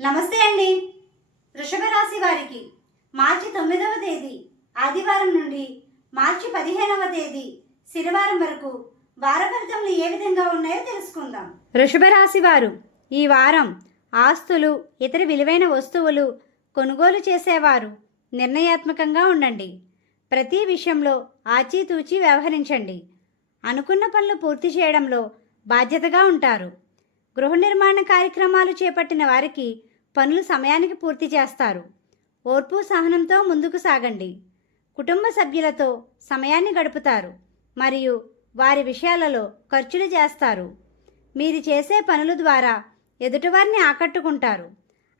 నమస్తే అండి. వృషభ రాశి వారికి మార్చి తొమ్మిదవ తేదీ ఆదివారం నుండి మార్చి పదిహేనవ తేదీ శనివారం వరకు వార ఫలితములు ఏ విధంగా ఉన్నాయో తెలుసుకుందాం. వృషభ రాశి వారు ఈ వారం ఆస్తులు ఇతర విలువైన వస్తువులు కొనుగోలు చేసేవారు. నిర్ణయాత్మకంగా ఉండండి. ప్రతి విషయంలో ఆచితూచి వ్యవహరించండి. అనుకున్న పనులు పూర్తి చేయడంలో బాధ్యతగా ఉంటారు. గృహ నిర్మాణ కార్యక్రమాలు చేపట్టిన వారికి పనులు సమయానికి పూర్తి చేస్తారు. ఓర్పు సహనంతో ముందుకు సాగండి. కుటుంబ సభ్యులతో సమయాన్ని గడుపుతారు మరియు వారి విషయాలలో ఖర్చులు చేస్తారు. మీరు చేసే పనుల ద్వారా ఎదుటివారిని ఆకట్టుకుంటారు.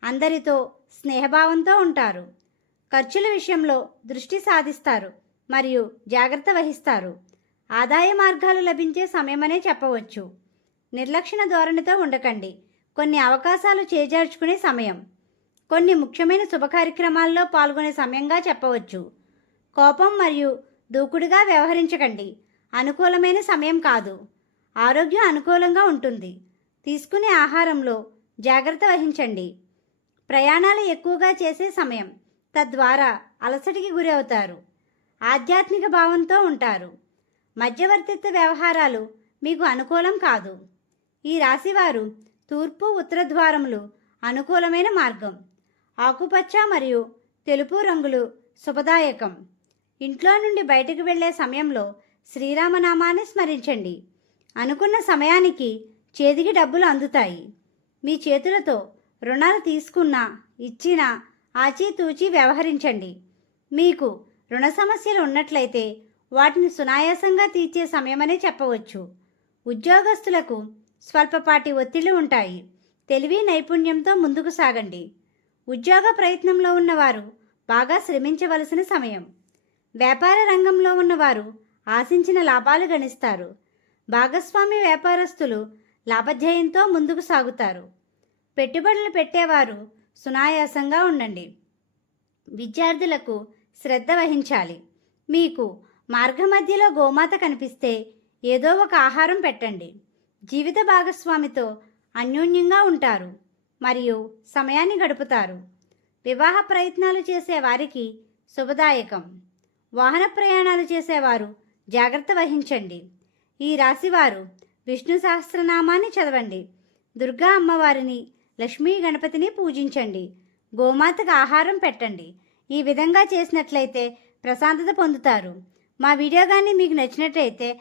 అందరితో స్నేహభావంతో ఉంటారు. ఖర్చుల విషయంలో దృష్టి సాధిస్తారు మరియు జాగ్రత్త వహిస్తారు. ఆదాయ మార్గాలు లభించే సమయమనే చెప్పవచ్చు. నిర్లక్షణ ధోరణితో ఉండకండి. కొన్ని అవకాశాలు చేజార్చుకునే సమయం. కొన్ని ముఖ్యమైన శుభకార్యక్రమాల్లో పాల్గొనే సమయంగా చెప్పవచ్చు. కోపం మరియు దూకుడుగా వ్యవహరించకండి. అనుకూలమైన సమయం కాదు. ఆరోగ్యం అనుకూలంగా ఉంటుంది. తీసుకునే ఆహారంలో జాగ్రత్త వహించండి. ప్రయాణాలు ఎక్కువగా చేసే సమయం. తద్వారా అలసటికి గురి అవుతారు. ఆధ్యాత్మిక భావంతో ఉంటారు. మధ్యవర్తిత్వ వ్యవహారాలు మీకు అనుకూలం కాదు. ఈ రాశివారు తూర్పు ఉత్తర ద్వారములు అనుకూలమైన మార్గం. ఆకుపచ్చ మరియు తెలుపు రంగులు శుభదాయకం. ఇంట్లో నుండి బయటకు వెళ్ళే సమయంలో శ్రీరామనామాన్ని స్మరించండి. అనుకున్న సమయానికి చేతికి డబ్బులు అందుతాయి. మీ చేతులతో రుణాలు తీసుకున్నా ఇచ్చినా ఆచితూచి వ్యవహరించండి. మీకు రుణ సమస్యలు ఉన్నట్లయితే వాటిని సునాయాసంగా తీర్చే సమయమనే చెప్పవచ్చు. ఉద్యోగస్తులకు స్వల్పపాటి ఒత్తిళ్ళు ఉంటాయి. తెలివి నైపుణ్యంతో ముందుకు సాగండి. ఉద్యోగ ప్రయత్నంలో ఉన్నవారు బాగా శ్రమించవలసిన సమయం. వ్యాపార రంగంలో ఉన్నవారు ఆశించిన లాభాలు గణిస్తారు. భాగస్వామి వ్యాపారస్తులు లాభధ్యేయంతో ముందుకు సాగుతారు. పెట్టుబడులు పెట్టేవారు సునాయాసంగా ఉండండి. విద్యార్థులకు శ్రద్ధ వహించాలి. మీకు మార్గమధ్యలో గోమాత కనిపిస్తే ఏదో ఒక ఆహారం పెట్టండి. జీవిత భాగస్వామితో అన్యోన్యంగా ఉంటారు మరియు సమయాన్ని గడుపుతారు. వివాహ ప్రయత్నాలు చేసే వారికి శుభదాయకం. వాహన ప్రయాణాలు చేసేవారు జాగ్రత్త వహించండి. ఈ రాశివారు విష్ణు సహస్రనామాన్ని చదవండి. దుర్గా అమ్మవారిని లక్ష్మీ గణపతిని పూజించండి. గోమాతకు ఆహారం పెట్టండి. ఈ విధంగా చేసినట్లయితే ప్రశాంతత పొందుతారు. మా వీడియో కానీ మీకు నచ్చినట్లయితే